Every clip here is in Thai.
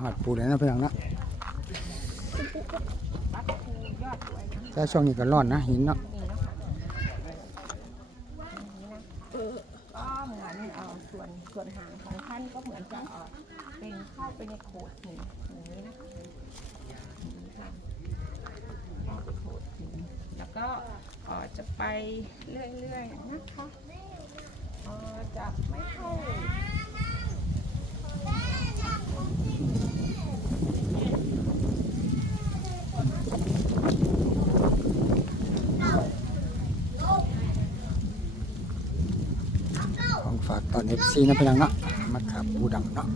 หอดปูเลยนะพี่น้องเนาะปัดคูยอดสวแต่ช่วงนี้ก็ร้อนนะหินเนาะก็เหมือนส่วนส่วนหางของท่านก็เหมือนจะเป็นเข้าไปในโขดหินอย่างนี้นะคะเข้าไปโขดหินแล้วก็จะไปเรื่อยๆนะคะจะไม่ค่อย ของฝากตอน FC นะพี่น้องเนาะมาขับปูดำเนาะ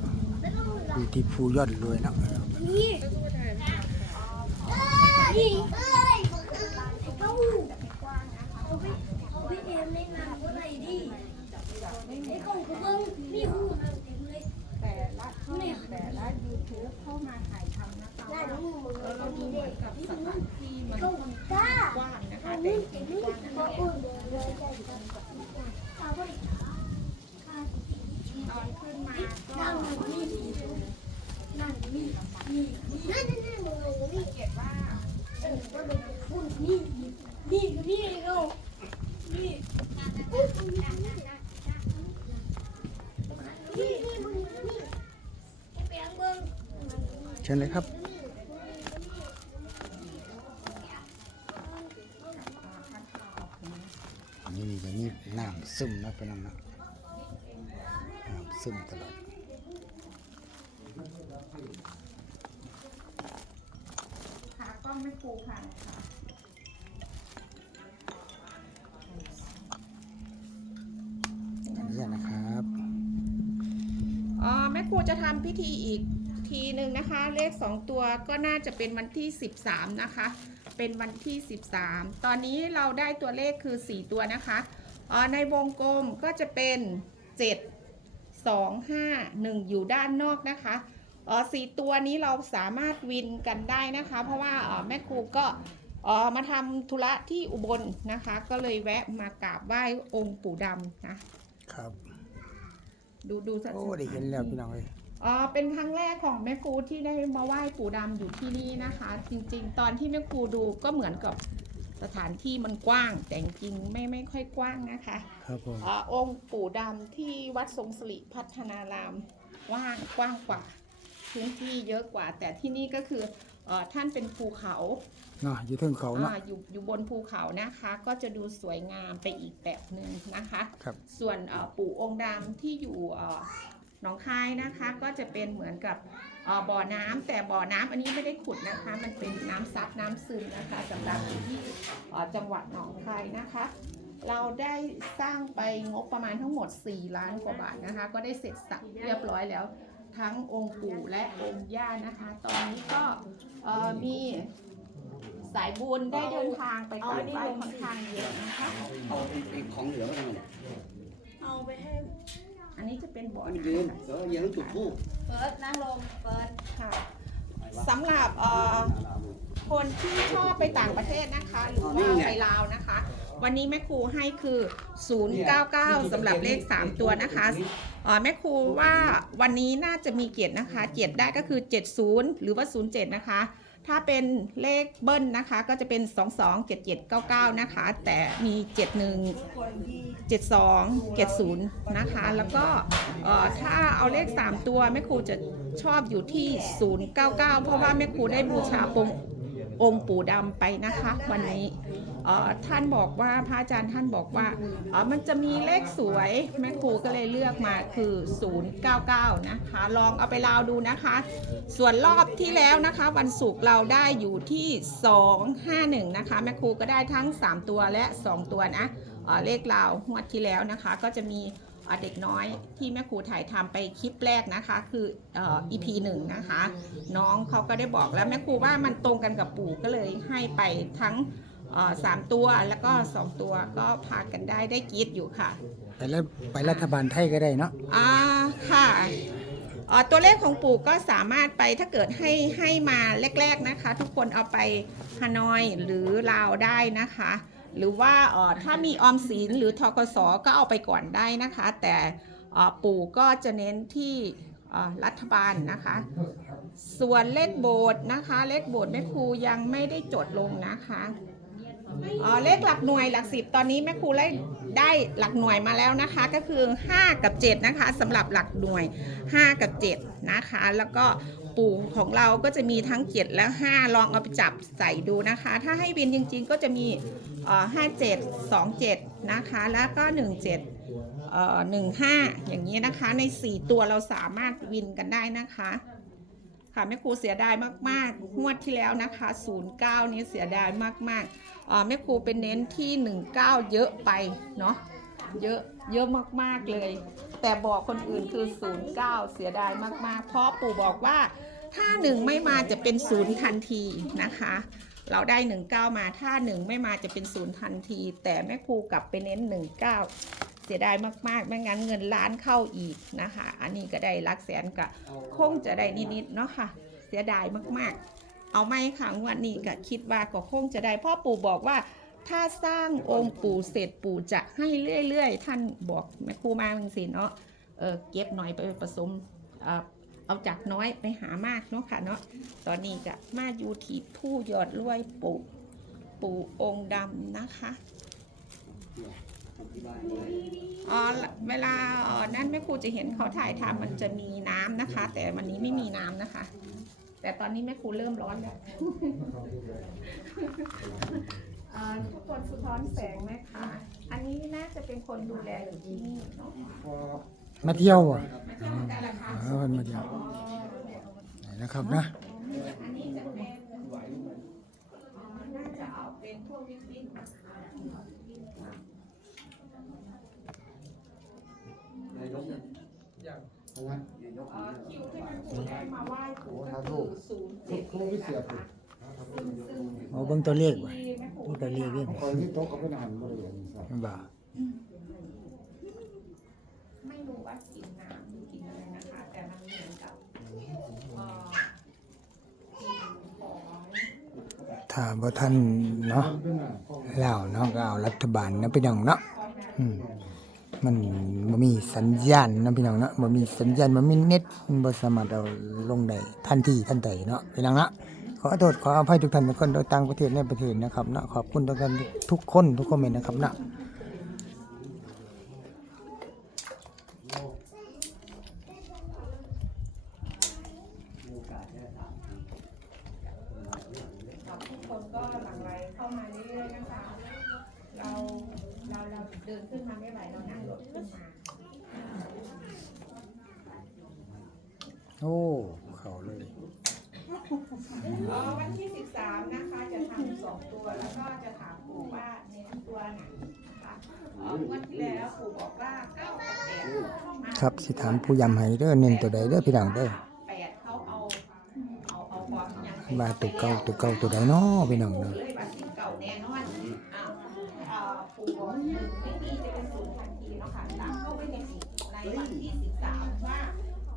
ดูที่ภูยอดรวยเนาะนี่นี่เอ้ยเอาเอาไปเอาไปเอ็มในน้ำอะไรดิไอ้ของกูเบิ้งนี่หูน้ำเต็มเลย แต่ละช่องแต่ละยูทูบเข้ามาถ่ายทำ นะคะน่าว่าดูมึงเราดูดีเหเด็มือนกับสถานที่มันกว้างนะคะแต่นี่จริงๆนี่กว้างนั่นแหละอุ่นเลยใจกันเอาไปตอนขึ้นมาก็นั่งนี่นั่นี่นี่นั่นนั่นนั่นมีเก็บว่าเออก็เป็นอุ่นนี่นี่กับนี่เขานี่นี่นี่มึงนี่ไอ้แปงเบิ้งเชิญเลยครับ อันนี้นี่จะมีน้ำ ซึมนะพี่น้องเนาะน้ำซึมตลอดขากล้องไม่ปูค่ะค่ะอันนี้นะครับอ๋อแม่ครูจะทำพิธีอีกทีหนึ่งนะคะ เลข2ตัวก็น่าจะเป็นวันที่13นะคะ เป็นวันที่13ตอนนี้เราได้ตัวเลขคือ4ตัวนะคะ อ๋อในวงกลมก็จะเป็น 7 2 5 1 อยู่ด้านนอกนะคะอ๋อสี่ตัวนี้เราสามารถวินกันได้นะคะ เพราะว่าอ๋อแม่ครูก็อ๋อมาทำธุระที่อุบลนะคะ ก็เลยแวะมากราบไหว้องค์ปู่ดำนะครับ ดูดูสถานโอ้ได้เห็นแล้วพี่น้องเลยอ๋อเป็นครั้งแรกของแม่ครูที่ได้มาไหว้ปู่ดำอยู่ที่นี่นะคะ จริง ๆ ตอนที่แม่ครูดูก็เหมือนกับ สถานที่มันกว้างแต่จริงๆไม่ไม่ค่อยกว้างนะคะครับผมอ๋อองค์ปู่ดำที่วัดทรงสิริพัฒนารามกว้างกว้างกว่าพื้นที่เยอะกว่า แต่ที่นี่ก็คือเออท่านเป็นภูเขาเนาะอยู่เทึงเขาเนาะอ่าอยู่อยู่บนภูเขานะคะ ก็จะดูสวยงามไปอีกแบบหนึ่งนะคะ ครับ ส่วนเอ่อปู่องค์ดำที่อยู่เอ่อ หนองคายนะคะก็จะเป็นเหมือนกับเอ่อบ่อน้ำแต่บ่อน้ำอันนี้ไม่ได้ขุดนะคะ มันเป็นน้ำซับน้ำซึมนะคะสำหรับที่เอ่อจังหวัดหนองคายนะคะ เราได้สร้างไปงบประมาณทั้งหมด 4 ล้านกว่าบาทนะคะ ก็ได้เสร็จสับเรียบร้อยแล้วทั้งองค์ปู่และองค์ย่านะคะ ตอนนี้ก็เอ่อมีสายบุญได้เดินทางไปกราบไหว้ค่อนข้างเยอะนะคะเอาไอ้ของเหลือไว้ทำไมเนี่ยเอาไปให้ อันนี้จะเป็นบ่อให้มันน้ยืนำเดี๋ยวยังต้องจุดธูปเปิดนั่งลงเปิดค่ะสำหรับเอ่อคนที่ชอบไปต่างประเทศนะคะ หรือว่าไปลาวนะคะ วันนี้แม่ครูให้คือ 099สำหรับเลข 3 ตัวนะคะเอ่อแม่ครูว่าวันนี้น่าจะมีเกียรตินะคะ เกียรติได้ก็คือ 70 หรือว่า 07 นะคะ ถ้าเป็นเลขเบิ้ลนะคะ ก็จะเป็น 22 77 99 นะคะ แต่มี 71 72 70 นะคะ แล้วก็ถ้าเอาเลข 3 ตัวแม่ครูจะชอบอยู่ที่ 099 เพราะว่าแม่ครูได้บูชาปงองค์ปู่ดำไปนะคะ วันนี้ ท่านบอกว่าพระอาจารย์ท่านบอกว่าอ่อมันจะมีเลขสวยแม่ครูก็เลยเลือกมาคือ 099 นะคะ ลองเอาไปลาวดูนะคะ ส่วนรอบที่แล้วนะคะ วันศุกร์เราได้อยู่ที่ 251 นะคะแม่ครูก็ได้ทั้ง 3 ตัวและ 2 ตัวนะเเลขลาวงวดที่แล้วนะคะ ก็จะมีเด็กน้อยที่แม่ครูถ่ายทำไปคลิปแรกนะคะ คืออ่อ EP หนึ่งนะคะ น้องเขาก็ได้บอกแล้วแม่ครูว่ามันตรงกันกับปู่ก็เลยให้ไปทั้ง สามตัวแล้วก็2ตัวก็พากันได้ได้กรีดอยู่ค่ะ ไปแล้วไปรัฐบาลไทยก็ได้เนาะอ่าค่ะเอ่อตัวเลขของปู่ก็สามารถไปถ้าเกิดให้ให้มาแรก ๆนะคะ ทุกคนเอาไปฮานอยหรือลาวได้นะคะ หรือว่าเอ่อถ้ามีออมสินหรือทกสก็เอาไปก่อนได้นะคะ แต่เอ่อปู่ก็จะเน้นที่เอ่อรัฐบาลนะคะ ส่วนเลขโบสถ์นะคะ เลขโบสถ์แม่ครูยังไม่ได้จดลงนะคะเอ่อเลขหลักหน่วยหลักสิบตอนนี้แม่ครูได้ได้หลักหน่วยมาแล้วนะคะ ก็คือ 5 กับ 7 นะคะสำหรับหลักหน่วย 5 กับ 7 นะคะ แล้วก็ปู่ของเราก็จะมีทั้ง 7 และ 5 ลองเอาไปจับใส่ดูนะคะ ถ้าให้วินจริง ๆ ก็จะมีเอ่อ57 27นะคะ แล้วก็17เจ็ดเอ่อ15อย่างนี้นะคะ ใน 4 ตัวเราสามารถวินกันได้นะคะ ค่ะแม่ครูเสียดายมากๆงวดที่แล้วนะคะ09นี้เสียดายมากๆอ่อแม่ครูเป็นเน้นที่ 19 เยอะไปเนาะเยอะเยอะมากๆเลย แต่บอกคนอื่นคือ 09 เสียดายมากๆ เพราะปู่บอกว่าถ้า1ไม่มาจะเป็นศูนย์ทันทีนะคะ เราได้ 19 มาถ้า1ไม่มาจะเป็นศูนย์ทันที แต่แม่ครูกลับไปเน้น 19เสียดายมากๆ ไม่งั้นเงินล้านเข้าอีกนะคะ อันนี้ก็ได้หลักแสนกับคงจะได้นิดๆเนาะค่ะ เสียดายมากๆ เอาไหมค่ะงวดนี้ก็คิดว่าก็คงจะได้เพ่อปู่บอกว่าถ้าสร้างองค์ปู่เสร็จปู่จะให้เรื่อยๆ ท่านบอกแม่ครูมาบางสิเนาะเออเก็บหน่อยไปผสมเอ่อเอาจากน้อยไปหามากเนาะค่ะเนาะตอนนี้ก็มาอยู่ที่ผู้ยอดรวยปู่ปู่องค์ดำนะคะ อ๋อเวลาเอ่อนั่นแม่ครูจะเห็นเขาถ่ายทำมันจะมีน้ำนะคะ แต่วันนี้ไม่มีน้ำนะคะ แต่ตอนนี้แม่ครูเริ่มร้อนแล้วเอ่อทุกคนสะท้อนแสงไหมคะ อันนี้น่าจะเป็นคนดูแลอยู่ที่นี่เนาะมาเที่ยวอะไม่ใช่เหมือนกันเหรอคะเออมันมาเที่ยวไหนนะครับนะอันนี้จะเป็นอ๋อน่าจะเอาเป็นพวกวิปปิ้งนะคะ นายกเนี่ย นายกเอ่อคิวที่แม่ครูได้มาไหว้ปู่ก็คือศูนย์เจ็ดเลยนะคะซึ่งซึ่งเอาเบิ่งตัวเลขว่ะที่แม่ครูนี่ตัวเลขนี่คอยที่โต๊ะเขาเป็นอาหารบริเวณครับมันบ่าไม่รู้ว่ากินน้ำหรือกินอะไรนะคะ แต่มันเหมือนกับเอ่อกินของถ้าบ่ทันเนาะเป็นอาหารของแล้วเนาะก็เอารัฐบาลนะพี่น้องเนาะของน้อืม มันบ่มีสัญญาณนะพี่น้องเนาะบ่มีสัญญาณบ่มีเน็ตมันบ่สามารถเอาลงได้ทันทีทันใดเนาะพี่น้องเนาะขอโทษขออภัยทุกท่านทุกคนโดยต่างประเทศในประเทศนะครับเนาะขอบคุณทุกท่านทุกคนทุกคอมเมนต์นะครับเนาะ มีโอกาสได้ถามำทุกคนก็หลั่งไหลเข้ามาเรื่อยๆนะคะ เราเราเราเดินขึ้นมาไม่ไหวเรานั่งรถขึ้นมา โอ้เข้าเลย เอ่อวันที่ 13 นะคะ จะทำสองตัว แล้วก็จะถามปู่ว่าเน้นตัวไหนนะคะเอ่องวันที่แล้วปู่บอกว่า9กับ8มาครับสิถามผู้ยำให้เด้อเน้นตัวใดเด้อพี่น้องเด้อแปดเขาเอาเอาเอาความยังไงว่าตัวเก่าตัวเก่าตัวใดเนาะพี่น้องเนาะเลยว่าสิ่งเก่าแน่นอนอ้าวเอ่อปู่บอกหนึ่งไม่มีจะเป็นศูนย์ทันทีเนาะค่ะตามเข้าไปในในวันที่ 13 ว่า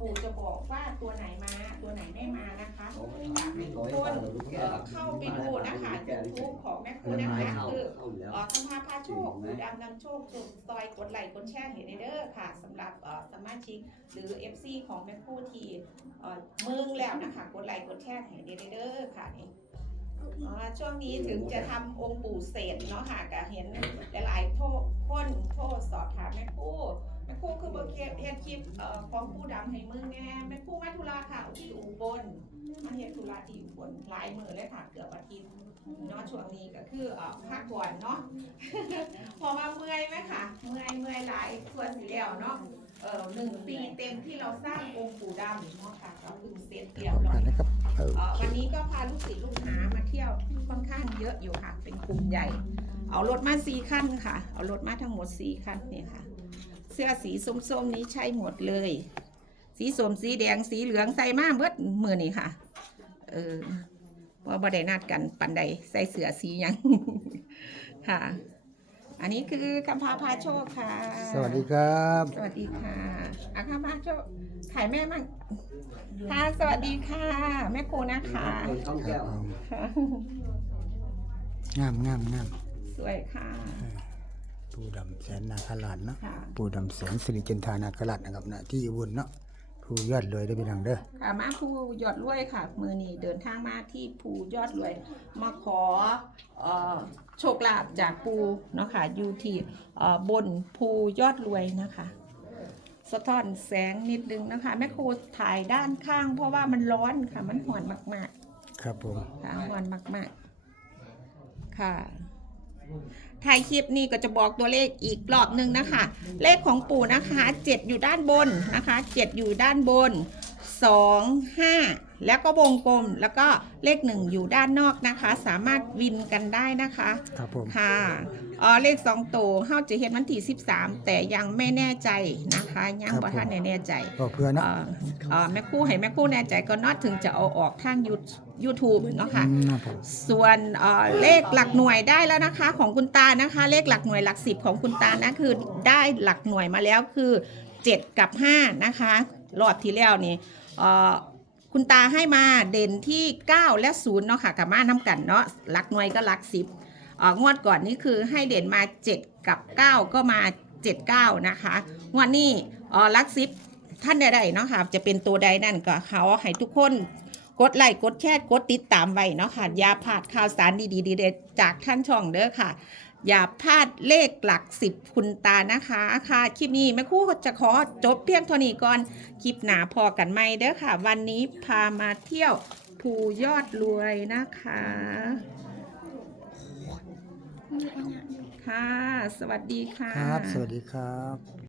ปู่จะบอกว่าตัวไหนมา ตัวไหนไม่มานะคะอยากให้ทุกคนเอ่อเข้าไปดูนะคะยูทูบของแม่ครูแล้วนะไม้คะเข้าคือเข้าอยู่แล้วเอ่อสภาพาโชคผู้ดำนำโชคจงซอยกดไลค์กดแชร์เห็นเด้อค่ะสำหรับเอ่อสมาชิกหรือ FC ของแม่ครูที่เอ่อมึงแล้วนะคะกดไลค์กดแชร์เห็นเด้อค่ะนี่เอ่อช่วงนี้ถึงจะทำองค์ปู่เสร็จเนาะค่ะก็เห็นหลายๆโทษคนโทษสอบถามแม่ครู แม่ครูคือเบอร์เคเฮ็ดคลิปเอ่อของผู้ดำให้มึงแน่แม่ครูมาธุระค่ะที่อุบลมาเฮ็ดธุระที่อุบลหลายมือเลยค่ะเกือบอาทิตย์เนาะช่วงนี้ก็คือเอ่อพักก่อนเนาะพอมาเมื่อยไหมคะเมื่อยเมื่อยหลายส่วนสีแล้วเนาะเออหนึ่งปีเต็มที่เราสร้างองค์ปู่ดำเนาะค่ะก็คือเสร็จเรียบร้อผ่ายนนะครับเออเอ่อวันนี้ก็พาลูกศิษย์ลูกหามาเที่ยวค่อนข้างเยอะอยู่ค่ะเป็นกลุ่มใหญ่ เอารถมาสี่คันค่ะ เอารถมาทั้งหมดสี่คันเนี่ยค่ะ เสื้อสีส้มๆนี้ใช่หมดเลย สีส้มสีแดงสีเหลืองใส่มาเบิดมือนี่ค่ะ เออว่าบ่ได้นัดกันปันใดใส่เสื้อสีหยังค่ะ อันนี้คือคำพาพาโชคค่ะ สวัสดีครับ สวัสดีค่ะอาคำพาโชคถ่ายแม่มั่งค่ะสวัสดีค่ะ แม่ครูนะคะคนช่องครัแก้บวผมงามงามงามสวยค่ะ ปูดำแสนนาคราชเนาะค่ะปูดำแสนสิริจันทานาคราชนะครับนะที่อุบลเนาะผู้ยอดรวยได้อพี่น้องเด้อค่ะมาภูยอดรวยค่ะ มือนี้เดินทางมาที่ภูยอดรวย มาขอเอ่อโชคลาภจากปูเนาะค่ะอยู่ที่เอ่อบนภูยอดรวยนะคะ สะท้อนแสงนิดนึงนะคะแม่ครูถ่ายด้านข้าง เพราะว่ามันร้อนค่ะมันห่อนมากครับผมๆค่ะห่อนมาก ๆ ค่ะ ท้ายคลิปนี้ก็จะบอกตัวเลขอีกรอบหนึ่งนะคะ เลขของปู่นะคะ 7 อยู่ด้านบนนะคะ 7 อยู่ด้านบน 2 5 แล้วก็วงกลมแล้วก็เลข 1 อยู่ด้านนอกนะคะ สามารถวินกันได้นะคะครับผมค่ะเออเลข2โตวเฮาจะเห็นวันที่13 แต่ยังไม่แน่ใจนะคะยังบ่ทันได้แน่ใจก็เพื่อเนาะเอ่อเอ่อแม่ครู่ให้แม่ครู่แน่ใจก็นอดถึงจะเอาออกทางยูยูทูบเนาะค่ะอืมครับผมส่วนเอ่อเลขหลักหน่วยได้แล้วนะคะ ของคุณตานะคะ เลขหลักหน่วยหลักสิบของคุณตานะคือได้หลักหน่วยมาแล้วคือ 7 กับ 5 นะคะ รอบที่แล้วนี่เอ่อ คุณตาให้มาเด่นที่ 9 และ0เนาะค่ะกับมาน้ำกันเนาะลักหน่วยก็ลักสิบเอองวดก่อนนี้คือให้เด่นมา 7 กับ 9 ก็มา 79 นะคะงวดนี้เออลักสิบท่านใดๆเนาะค่ะจะเป็นตัวใดนั่นก็เขาให้ทุกคนกดไลค์กดแชร์กดติดตามไว้เนาะค่ะอย่าพลาดข่าวสารดีๆดีๆจากท่านช่องเด้อค่ะ อย่าพลาดเลขหลักสิบคุณตานะคะ ค่ะ คลิปนี้แม่ครู่จะขอจบเพียงเท่านี้ก่อน คลิปหนาพอกันไหมเด้อค่ะ วันนี้พามาเที่ยวภูยอดรวยนะคะ ค่ะ สวัสดีค่ะ ครับ สวัสดีครับ